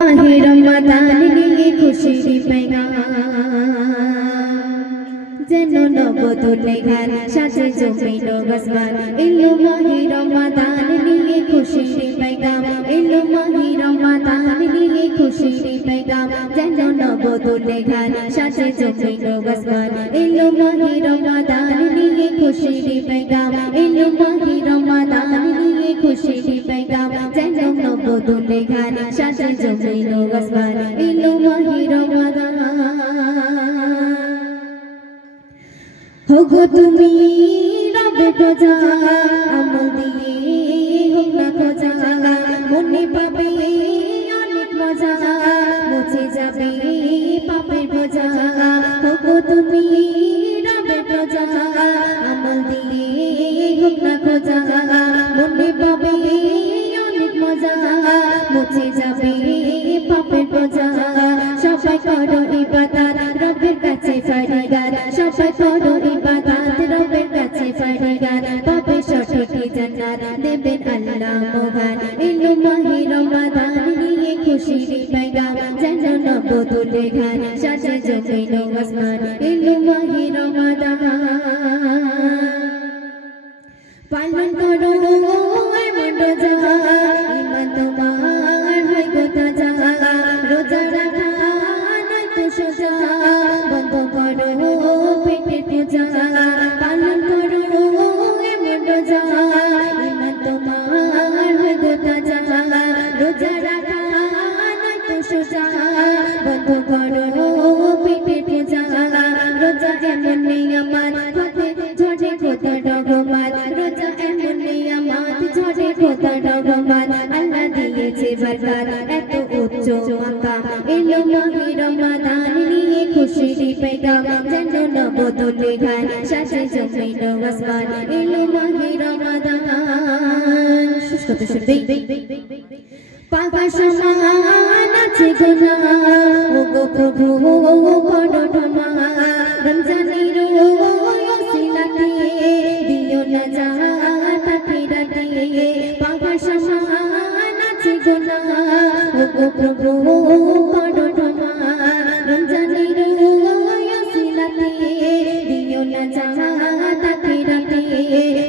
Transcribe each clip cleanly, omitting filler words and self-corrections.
माहे रमजान निये खुशिर पैगाम जेनो नबदुले घान साजे जमिन आसमान एलो माहे रमजान निये खुशिर पैगाम एलो माहे रमजान निये खुशिर पैगाम जेनो नबदुले घान साजे जमिन आसमान एलो माहे रमजान निये खुशिर पैगाम एलो माहे रमजान निये खुशिर पैगाम जेनो नबदुले घान साजे जमिन आसमान एलो माहे रमजान होगो तुमी रबे खोजा আমল দিয়ে হোক না খোঁজা মনে পাবে অনেক মজা মুছে যাবে পাপের বোঝা হোগো তুমি রবে খোঁজা আমল দিয়ে হোক না খোঁজা মনে পাবে অনেক মজা মুছে যাবে পাপের বোঝা সবাই করো ইবাদত রবের কাছে ফরিয়াদ সবাই করো ইবাদত রবের কাছে ফরিয়াদ পাবে সঠিক জান্নাত দেবেন আল্লাহ মহান এলো মাহে রমাদান নিয়ে খুশির पैगाम যেন নবদুলে ঘান সাজে জমিন আসমান এলো মাহে রমাদান পালন করো এমন রোজা ঈমান তোমার হয় গো তাজা রোজা রাখা নয়তো সোজা বন্ধ করো পেটের পূজা পালন করো এমন রোজা ঈমান তোমার হয় গো তাজা রোজা রাখা নয়তো সোজা বন্ধ করো পেটের পূজা রোজা এমন নিয়ামত পথে ঝড়ে খোদা ডগমাত রোজা এমন নিয়ামত ঝড়ে খোদা ডগমাত আল্লাহ দিয়েছে বরকত এত উচ্চ মাকাম এলো মাহে রমাদান নিয়ে খুশির पैगाम যেন নবদুলে ঘান সাজে জমিন আসমান এলো মাহে রমাদান সুস্থতে শুনবে পাকা সমান আছে গোনা ওগো প্রভু বড় ক্ষমা রমজানের ওসিলাতে দিও না জাত আখিরাতে পাকা সমান আছে গোনা ওগো প্রভু বড় ক্ষমা রমজানের ওসিলাতে দিও না জাত আখিরাতে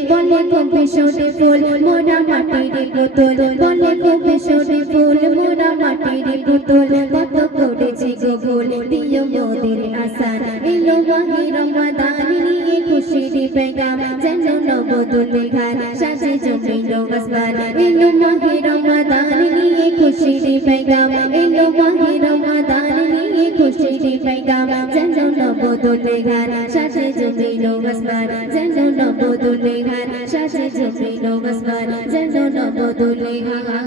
বলে কবে সরে ফুল মোরা মাটির বোতল বলে কবে সরে ফুল মোরা মাটির বোতল কত করেছি গো ভুল দিও মোদের আসান এলো মাহে রমাদান নিয়ে খুশির पैगाम যেন নবদুলে ঘান সাজে জমিন আসমান এলো মাহে রমাদান নিয়ে খুশির पैगाम এলো মাহে রমাদান নিয়ে খুশির पैगाम যেন নবদুলে ঘান সাজে জমিন আসমান যেন নবদুলে ঘান সাজে জমিন আসমান যেন নবদুলে ঘান